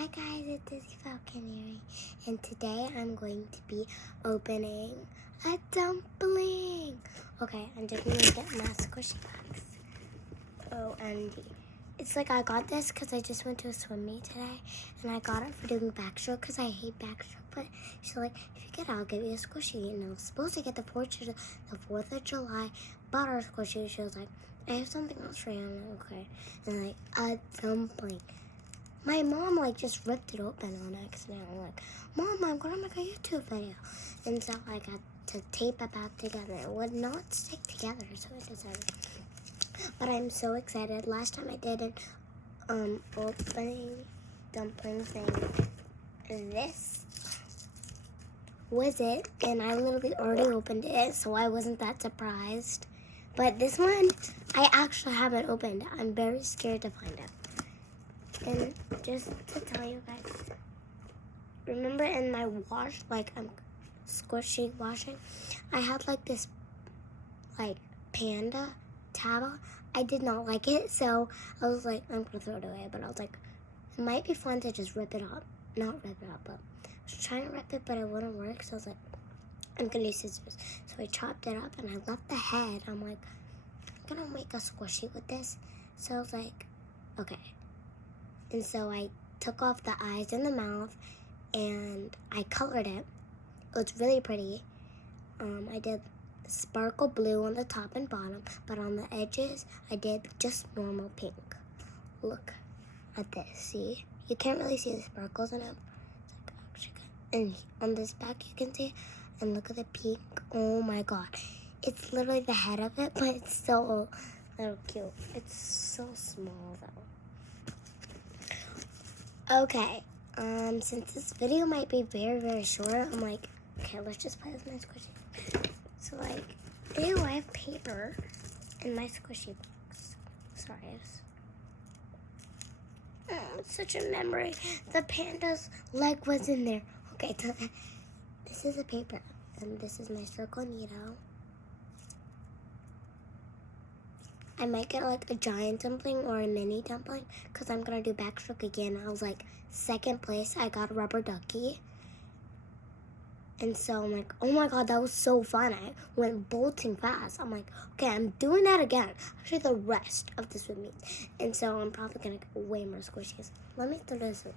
Hi guys, it's Izzy Falconeri, and today I'm going to be opening a dumpling. Okay, I'm just going to get my squishy box. OMG. It's like I got this because I just went to a swim meet today, and I got it for doing backstroke because I hate backstroke, but she's like, if you get it, I'll give you a squishy. And I was supposed to get the 4th of July butter squishy. She was like, I have something else for you. I'm like, okay. And like, a dumpling. My mom just ripped it open on accident. I'm like, Mom, I'm gonna make a YouTube video. And so I got to tape it back together. It would not stick together, so I decided. But I'm so excited. Last time I did an opening dumpling thing, this was it. And I literally already opened it, so I wasn't that surprised. But this one, I actually haven't opened. I'm very scared to find out. And just to tell you guys, remember in my wash, I'm squishy washing, I had this panda towel. I did not like it, so I was like, I'm gonna throw it away. But I was like, it might be fun to just rip it up. Not rip it up, but I was trying to rip it, but it wouldn't work. So I was like, I'm gonna use scissors. So I chopped it up and I left the head. I'm like, I'm gonna make a squishy with this. So I was like, okay. And so I took off the eyes and the mouth, and I colored it. It was really pretty. I did sparkle blue on the top and bottom, but on the edges, I did just normal pink. Look at this, see? You can't really see the sparkles in it. It's actually good. And on this back, you can see, and look at the pink. Oh my God. It's literally the head of it, but it's so little cute. It's so small, though. Okay, since this video might be very, very short, I'm like, okay, let's just play with my squishy. So ew, I have paper in my squishy box. Sorry, it's such a memory. The panda's leg was in there. Okay, this is a paper, and this is my circle needle. I might get a giant dumpling or a mini dumpling because I'm going to do backstroke again. I was second place. I got a rubber ducky. And so I'm like, oh my God, that was so fun. I went bolting fast. I'm like, okay, I'm doing that again. Actually, the rest of this with me. And so I'm probably going to get way more squishies. Let me throw this away.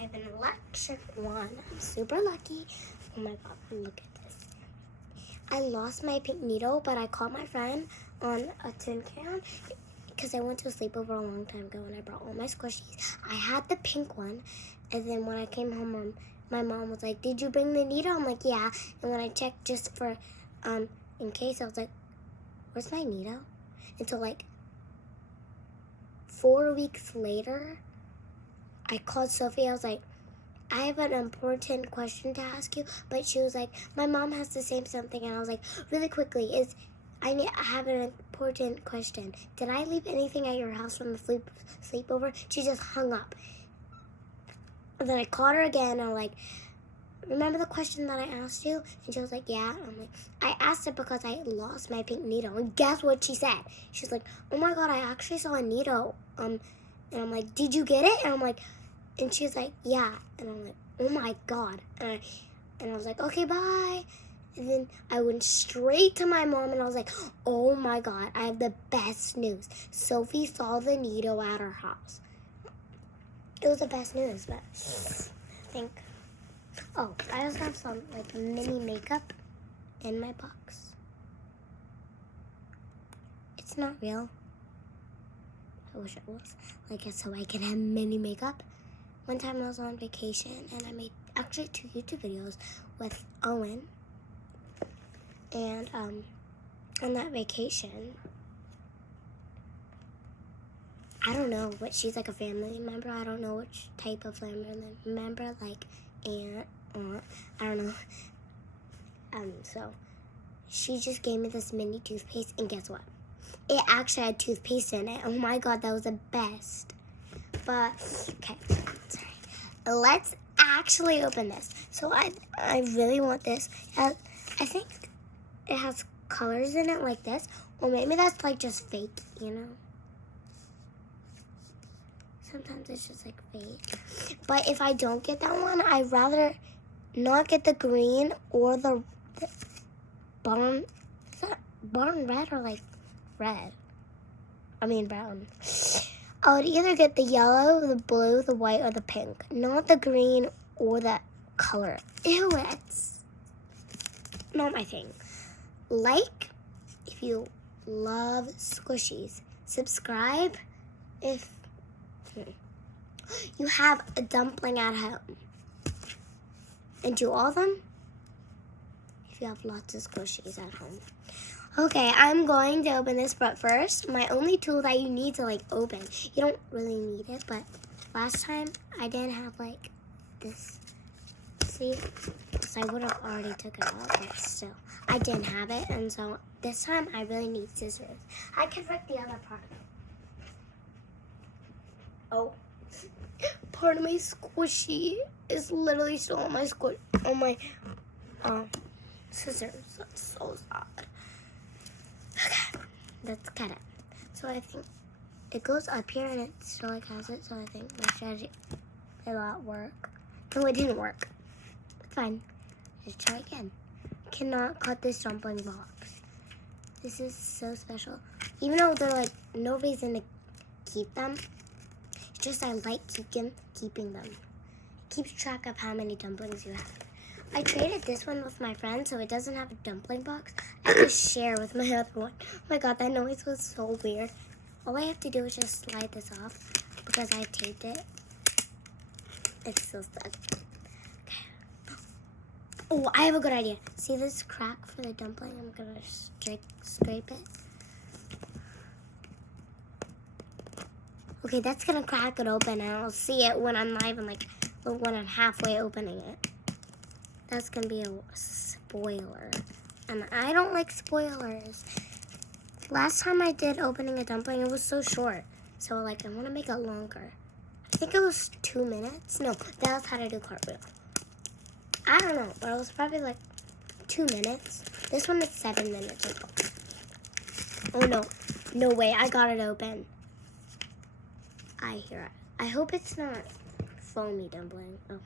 I have an electric wand. I'm super lucky. Oh my God, look at this. I lost my pink needle, but I caught my friend on a tin can because I went to a sleepover a long time ago and I brought all my squishies. I had the pink one, and then when I came home, my mom was like, did you bring the needle? I'm like, yeah. And when I checked just for, in case, I was like, where's my needle? And so 4 weeks later, I called Sophie. I was like, I have an important question to ask you, but she was like, my mom has to say something, and I was like, really quickly, I have an important question. Did I leave anything at your house from the sleepover? She just hung up. And then I called her again, and I'm like, remember the question that I asked you? And she was like, yeah. And I'm like, I asked it because I lost my pink needle. And guess what she said? She's like, oh my God, I actually saw a needle. And I'm like, did you get it? And I'm like, and she's like, yeah. And I'm like, oh my God. And I was like, okay, bye. And then I went straight to my mom and I was like, oh my God, I have the best news. Sophie saw the needle at her house. It was the best news, but I think. Oh, I also have some mini makeup in my box. It's not real. I wish it was. So I can have mini makeup. One time I was on vacation and I made actually 2 YouTube videos with Owen. And on that vacation, I don't know what she's a family member. I don't know which type of family member, aunt, aunt, I don't know. So she just gave me this mini toothpaste, and guess what? It actually had toothpaste in it. Oh my God, that was the best. But okay, sorry. Let's actually open this. So I really want this. I think it has colors in it like this, or maybe that's just fake, you know. Sometimes it's just like fake. But if I don't get that one, I'd rather not get the green or the barn. Is that barn red or like red? I mean brown. I would either get the yellow, the blue, the white, or the pink. Not the green or that color. Ew, it's not my thing. Like if you love squishies. Subscribe if you have a dumpling at home. And do all of them if you have lots of squishies at home. Okay, I'm going to open this, but first, my only tool that you need to like open, you don't really need it, but last time I didn't have like this. See? So I would have already took it out, but still, I didn't have it, and so this time I really need scissors. I can rip the other part. Oh, part of my squishy is literally still on my scissors. That's so sad. Okay, let's cut it. So I think it goes up here and it still like has it. So I think my strategy did not work. No, it didn't work. It's fine. Just try again. Cannot cut this dumpling box. This is so special. Even though they're like no reason to keep them. It's just I like keeping them. It keeps track of how many dumplings you have. I traded this one with my friend, so it doesn't have a dumpling box. I have to share with my other one. Oh my god, that noise was so weird. All I have to do is just slide this off because I taped it. It's still stuck. Okay. Oh, I have a good idea. See this crack for the dumpling? I'm gonna scrape it. Okay, that's gonna crack it open, and I'll see it when I'm not even when I'm halfway opening it. That's gonna be a spoiler, and I don't like spoilers. Last time I did opening a dumpling, it was so short, so like I want to make it longer. I think it was 2 minutes. No, that was how to do cartwheel. I don't know, but it was probably like 2 minutes. This one is 7 minutes. Oh no, no way! I got it open. I hear it. I hope it's not foamy dumpling. Oh.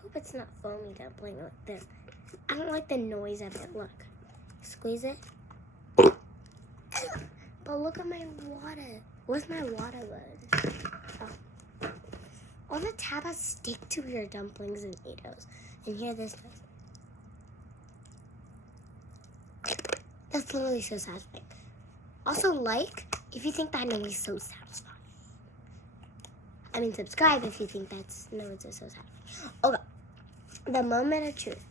Hope it's not foamy dumpling like this. I don't like the noise of it. Look. Squeeze it. But look at my water. Where's my water lid? Oh. All the tabas stick to your dumplings and Cheetos. And hear this noise. That's literally so satisfying. Also like if you think that noise is so satisfying. I mean subscribe if you think that's noise is so satisfying. Okay. The moment of truth.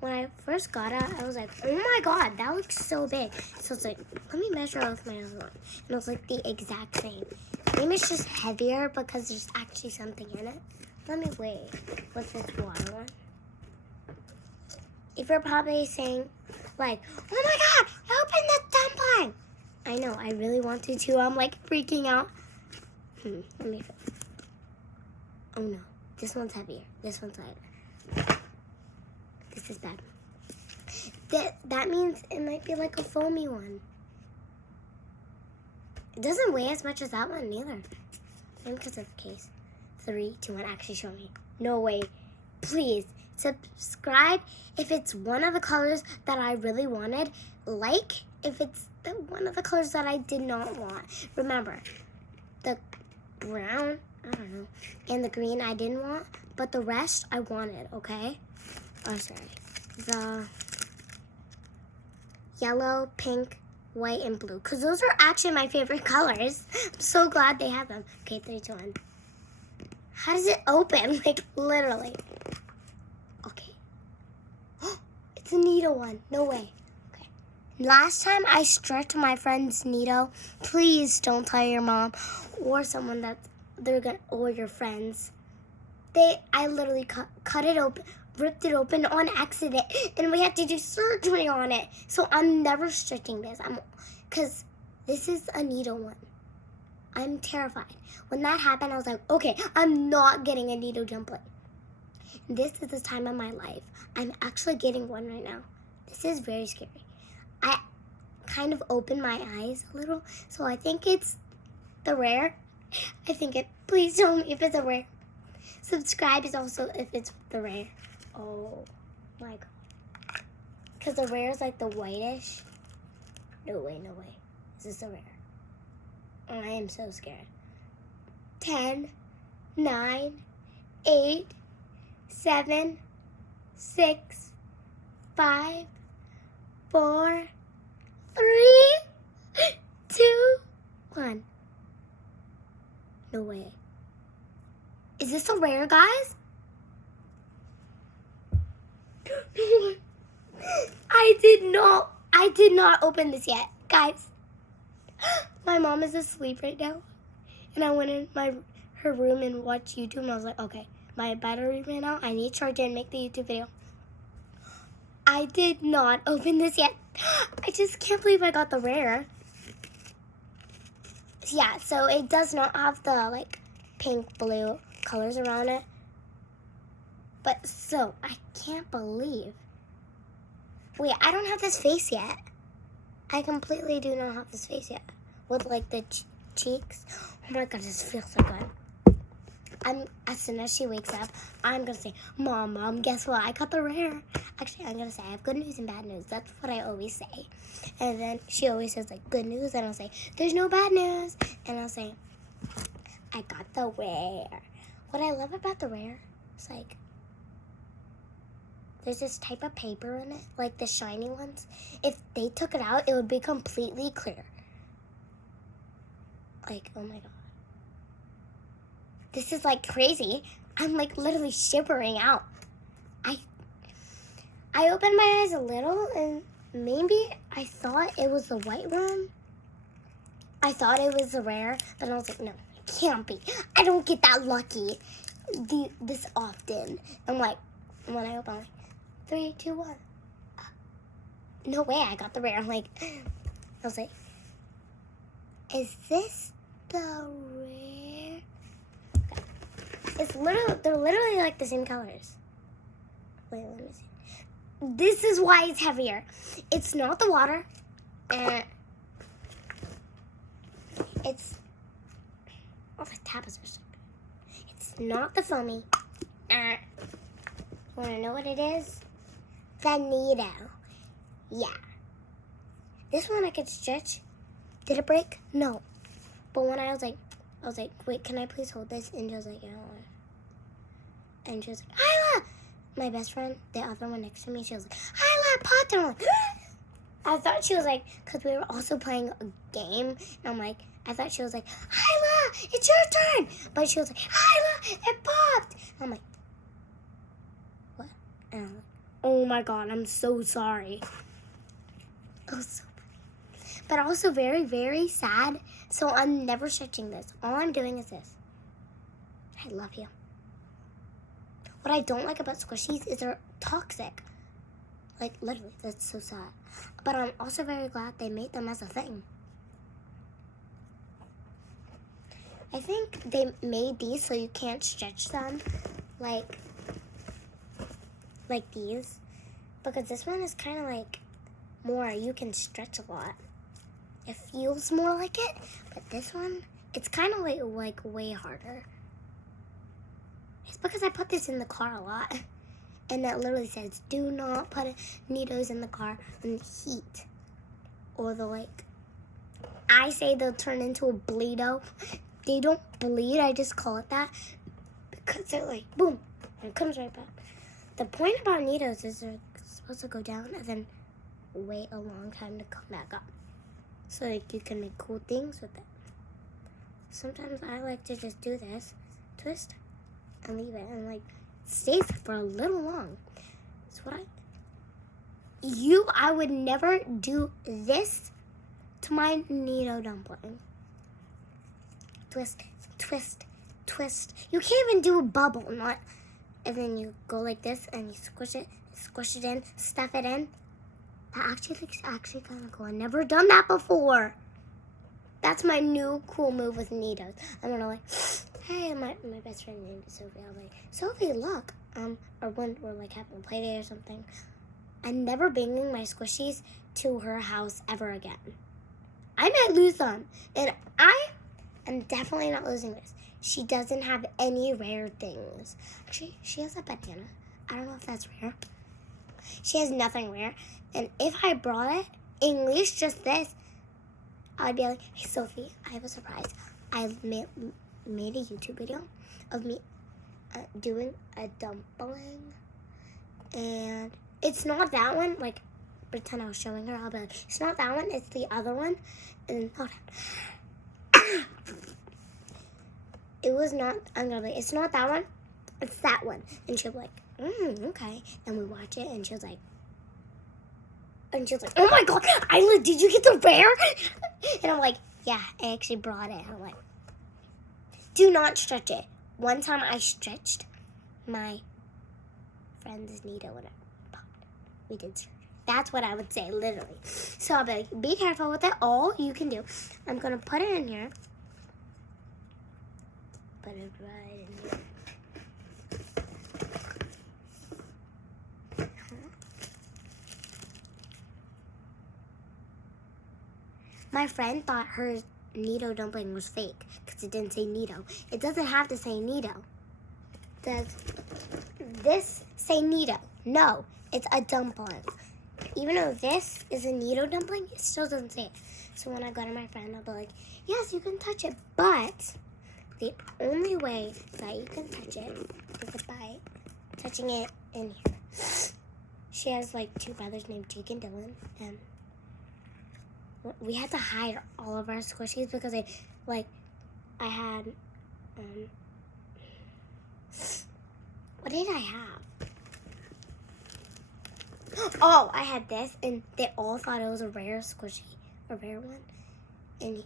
When I first got it, I was like, oh my god, that looks so big. So it's like, let me measure it with my other one. And it was like the exact same. Maybe it's just heavier because there's actually something in it. Let me weigh with this water one. If you're probably saying, like, oh my god, I opened the dumpling. I know, I really want to too. I'm like freaking out. Let me feel. Oh no, this one's heavier. This one's lighter. This is bad. That means it might be like a foamy one. It doesn't weigh as much as that one either. Maybe because of the case. 3, 2, 1. Actually, show me. No way. Please subscribe if it's one of the colors that I really wanted. Like if it's one of the colors that I did not want. Remember, the brown, I don't know, and the green I didn't want, but the rest I wanted, okay? Oh, sorry. The yellow, pink, white, and blue. Because those are actually my favorite colors. I'm so glad they have them. Okay, 3, 2, 1. How does it open? Like, literally. Okay. It's a needle one. No way. Okay. Last time I stretched my friend's needle. Please don't tell your mom or someone that or your friends. I literally cut it open. Ripped it open on accident, and we had to do surgery on it. So I'm never stretching this. Because this is a needle one. I'm terrified. When that happened, I was like, okay, I'm not getting a needle dumpling. This is the time of my life. I'm actually getting one right now. This is very scary. kind of opened my eyes a little. So I think it's the rare. Please tell me if it's a rare. Subscribe is also if it's the rare. Oh my god. Because the rare is like the whitish. No way. Is this a rare? Oh, I am so scared. 10, 9, 8, 7, 6, 5, 4, 3, 2, 1. No way. Is this a rare, guys? I did not open this yet, guys. My mom is asleep right now, and I went in her room and watched YouTube, and I was like, okay, my battery ran out. I need to charge it and make the YouTube video. I did not open this yet. I just can't believe I got the rare. Yeah, so it does not have the like pink, blue colors around it. But so, I can't believe. Wait, I don't have this face yet. I completely do not have this face yet. With like the cheeks. Oh my god, this feels so good. As soon as she wakes up, I'm gonna say, Mom, guess what? I got the rare. Actually, I'm gonna say I have good news and bad news. That's what I always say. And then she always says like good news, and I'll say, there's no bad news. And I'll say, I got the rare. What I love about the rare is like, there's this type of paper in it, like the shiny ones. If they took it out, it would be completely clear. Like, oh my god. This is like crazy. I'm like literally shivering out. I opened my eyes a little and maybe I thought it was the white one. I thought it was the rare, but I was like, no, it can't be. I don't get that lucky this often. I'm like, when I open, I'm like, 3, 2, 1. No way, I got the rare. I'm like, I was like, is this the rare? Okay. They're literally like the same colors. Wait, let me see. This is why it's heavier. It's not the water. It's, oh, the tapas are so good. It's not the foamy. Wanna know what it is? The Neato. Yeah. This one I could stretch. Did it break? No. But when I was like, wait, can I please hold this? And she was like, yeah, I don't want it. And she was like, Isla! My best friend, the other one next to me, she was like, Isla, pot! And I'm like, I thought she was like, because we were also playing a game. And I'm like, I thought she was like, Isla, it's your turn! But she was like, Isla, it popped! And I'm like, what? And I'm like, oh my god, I'm so sorry. Oh, so funny. But also very, very sad. So I'm never stretching this. All I'm doing is this. I love you. What I don't like about squishies is they're toxic. Like, literally, that's so sad. But I'm also very glad they made them as a thing. I think they made these so you can't stretch them like these. Because this one is kind of like more, you can stretch a lot. It feels more like it. But this one, it's kind of like way harder. It's because I put this in the car a lot. And that literally says, do not put Neatos in the car in the heat. Or the like, I say they'll turn into a Bleedo. They don't bleed, I just call it that. Because they're like, boom, and it comes right back. The point about Neatos is they're supposed to go down and then wait a long time to come back up. So like you can make cool things with it. Sometimes I like to just do this, twist, and leave it, and like it stays for a little long. That's what I would never do this to my Neato dumpling. Twist, twist, twist. You can't even do a bubble, not, and then you go like this and you squish it in, stuff it in. That actually kind of cool. I've never done that before. That's my new cool move with Neatos. I'm gonna like, hey, my best friend named Sophie. I'm like, Sophie, look. Or when we're like having a play day or something. I'm never bringing my squishies to her house ever again. I might lose them. And I am definitely not losing this. She doesn't have any rare things. Actually, she has a banana. I don't know if that's rare. She has nothing rare. And if I brought it, English, just this, I'd be like, hey, Sophie, I have a surprise. I made a YouTube video of me doing a dumpling. And it's not that one. Like, pretend I was showing her. I'll be like, it's not that one. It's the other one. And hold on. It was not, I'm going to be like, it's not that one. It's that one. And she'll be like, okay. And we watch it. And she was like, oh my God, Isla, did you get the rare? And I'm like, yeah, I actually brought it. I'm like, do not stretch it. One time I stretched my friend's needle when it popped. We did stretch it. That's what I would say, literally. So I'll be like, be careful with it. All you can do. I'm going to put it in here. Put it right in here. My friend thought her Neato dumpling was fake because it didn't say Neato. It doesn't have to say Neato. Does this say Neato? No, it's a dumpling. Even though this is a Neato dumpling, it still doesn't say it. So when I go to my friend, I'll be like, yes, you can touch it, but the only way that you can touch it is by touching it in here. She has like 2 brothers named Jake and Dylan, and we had to hide all of our squishies because I had, what did I have? Oh, I had this, and they all thought it was a rare squishy, a rare one. And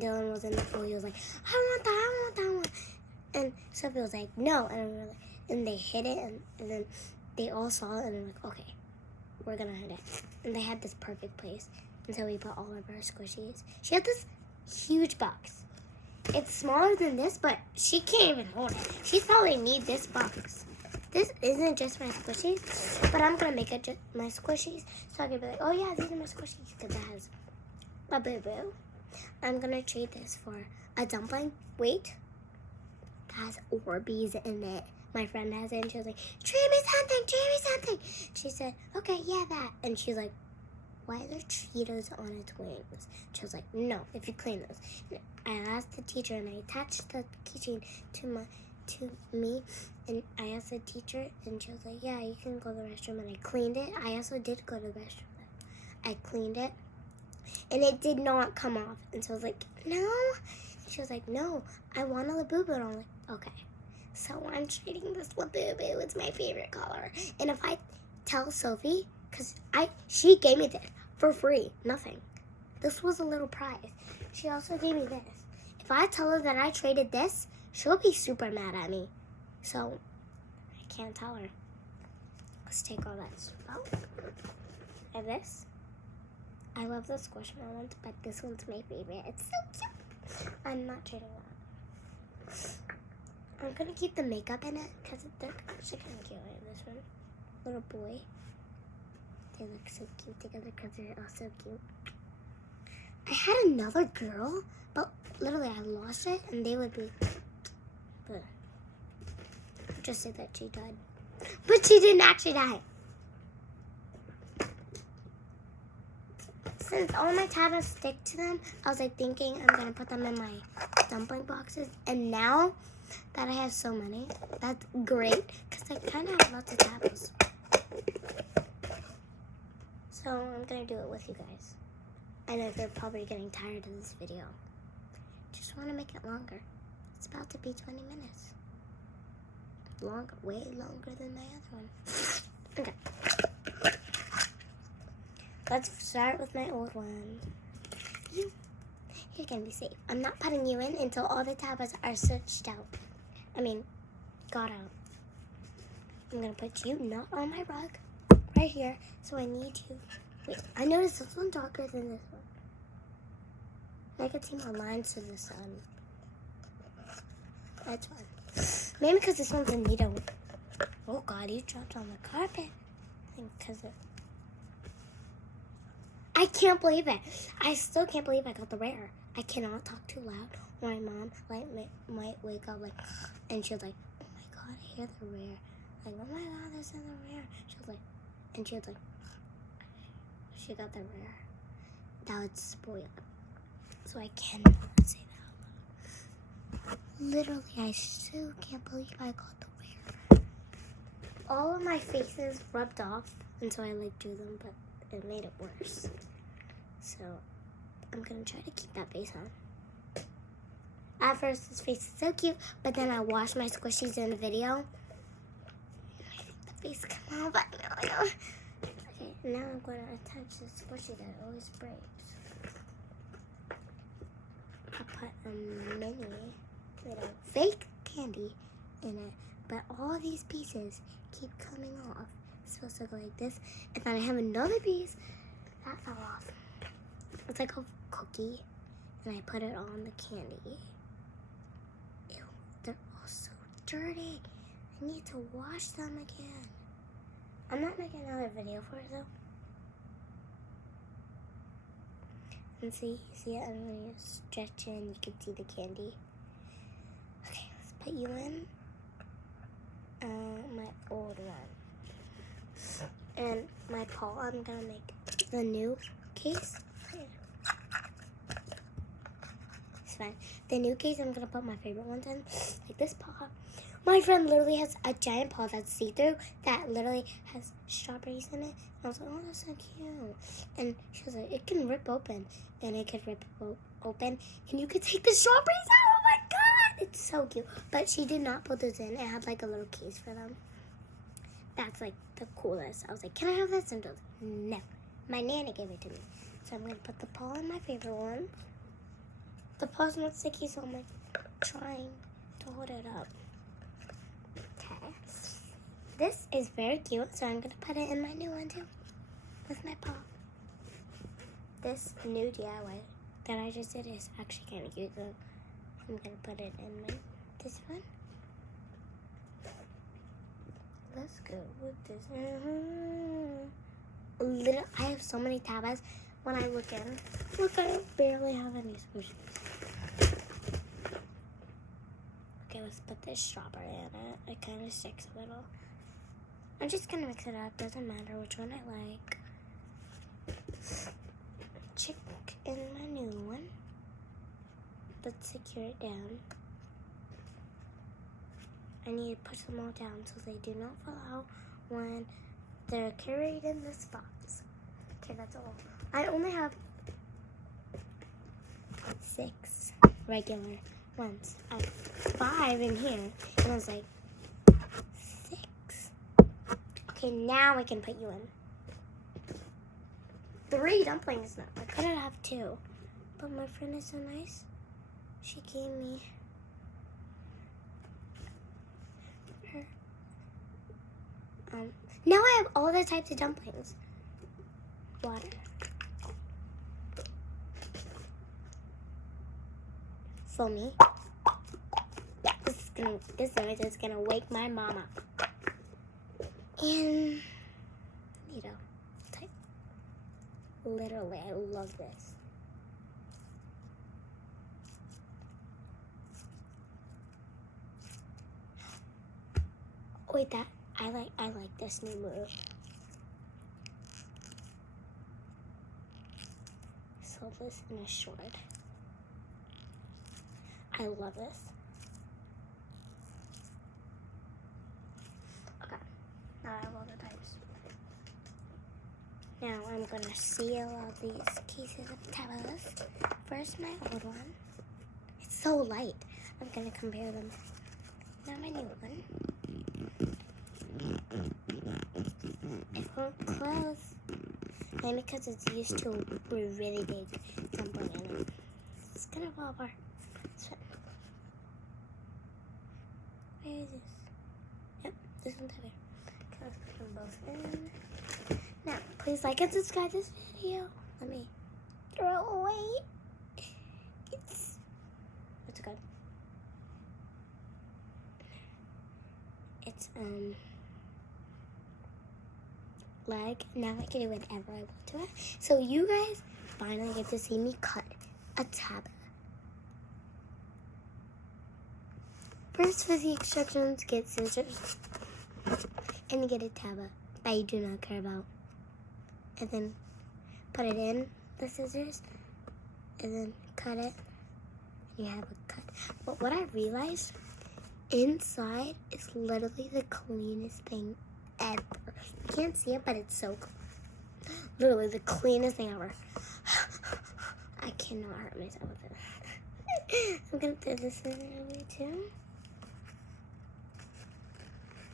Dylan was in the pool. He was like, I want that one. And Sophie was like, no. And we were like, and they hid it, and then they all saw it, and they're like, okay, we're gonna hide it. And they had this perfect place. And so we put all of our squishies. She had this huge box. It's smaller than this, but she can't even hold it. She probably need this box. This isn't just my squishies, but I'm going to make it just my squishies. So I can be like, oh yeah, these are my squishies because it has a boo-boo. I'm going to trade this for a dumpling. Wait. It has Orbeez in it. My friend has it, and she was like, trade me something. She said, okay, yeah, that. And she's like, why are there Cheetos on its wings? She was like, no, if you clean those. And I asked the teacher, and I attached the keychain to me, and I asked the teacher, and she was like, yeah, you can go to the restroom, and I cleaned it. I also did go to the restroom. I cleaned it, and it did not come off. And so I was like, no. And she was like, no, I want a Labubu. And I'm like, okay. So I'm trading this Labubu. It's my favorite color. And if I tell Sophie, because she gave me this for free, nothing. This was a little prize. She also gave me this. If I tell her that I traded this, she'll be super mad at me. So I can't tell her. Let's take all that stuff out. I have this. I love the squishmallow ones, but this one's my favorite. It's so cute. I'm not trading that. I'm gonna keep the makeup in it because they're actually kind of cute. I have this one, little boy. They look so cute together because they're all so cute. I had another girl, but literally I lost it, and they would be. Just say that she died, but she didn't actually die. Since all my tablets stick to them, I was like thinking I'm gonna put them in my dumpling boxes, and now that I have so many, that's great because I kind of have lots of tablets. So I'm going to do it with you guys. I know you're probably getting tired of this video. Just want to make it longer. It's about to be 20 minutes. Longer, way longer than my other one. Okay. Let's start with my old one. You're going to be safe. I'm not putting you in until all the tablets are searched out. Got out. I'm going to put you not on my rug. Right here, so I need to. Wait, I noticed this one's darker than this one. I can see more lines to the sun. That's fine. Maybe because this one's a needle. Oh God, you dropped on the carpet. I think because of. can't believe it. I still can't believe I got the rare. I cannot talk too loud, or my mom might wake up and she'll like, oh my god, I hear the rare. Like, oh my god, this is the rare. She'll she got the rare. That would spoil it. So I cannot say that out loud. Literally, I still can't believe I got the rare. All of my faces rubbed off, and so I drew them, but it made it worse. So I'm gonna try to keep that face on. At first, this face is so cute, but then I washed my squishies in the video. I think the face came out, but no. Okay, now I'm gonna attach the squishy that always breaks. I put a mini little fake candy in it, but all these pieces keep coming off. It's supposed to go like this, and then I have another piece that fell off. It's like a cookie, and I put it on the candy. Ew, they're all so dirty. I need to wash them again. I'm not making another video for it though. And see it? I'm going to stretch it and you can see the candy. Okay, let's put you in my old one. And my paw, I'm going to make the new case. It's fine. The new case, I'm going to put my favorite ones in, like this paw. My friend literally has a giant paw that's see-through that literally has strawberries in it. And I was like, oh, that's so cute. And she was like, it can rip open. And it could rip open. And you could take the strawberries out. Oh my god! It's so cute. But she did not put those in. It had like a little case for them. That's like the coolest. I was like, can I have this? And she was like, no. My nanny gave it to me. So I'm going to put the paw in my favorite one. The paw's not sticky, so I'm like trying to hold it up. Okay. This is very cute, so I'm going to put it in my new one too. With my paw. This new DIY that I just did is actually kind of cute, so I'm going to put it in this one. Let's go with this. I have so many tabs when I look in. Look, I barely have any squishies. Okay, let's put this strawberry in it. It kind of sticks a little. I'm just going to mix it up. Doesn't matter which one I like. Check in my new one. Let's secure it down. I need to push them all down so they do not fall out when they're carried in this box. Okay, that's all. I only have 6 regular ones. I have 5 in here, and I was like, 6. Okay, now I can put you in. 3 dumplings now. I could have 2, but my friend is so nice. She gave me her. Now I have all the types of dumplings. Water. Foamy. This noise is gonna wake my mom up. And type. Literally, I love this. Wait, I like this new move. So this in a short. I love this. Okay, now I have all the types. Now I'm gonna seal all these cases of tabas. First, my old one. It's so light. I'm gonna compare them. Now my new one. It won't close. And because it's used to a really big dumpling in it, it's gonna fall apart. So, where is this? Yep, this one's over. Okay, let's put them both in. Now, please like and subscribe this video. Let me throw it away. It's good. It's leg. Now I can do whatever I want to it. So you guys finally get to see me cut a tablet. First, for the instructions, get scissors and get a tablet that you do not care about. And then put it in the scissors and then cut it. You have a cut. But what I realized, inside is literally the cleanest thing ever. You can't see it, but it's so clean. Literally the cleanest thing ever. I cannot hurt myself with it. I'm gonna throw this in there too.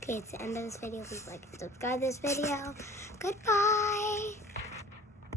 Okay, it's the end of this video. Please like and subscribe this video. Goodbye.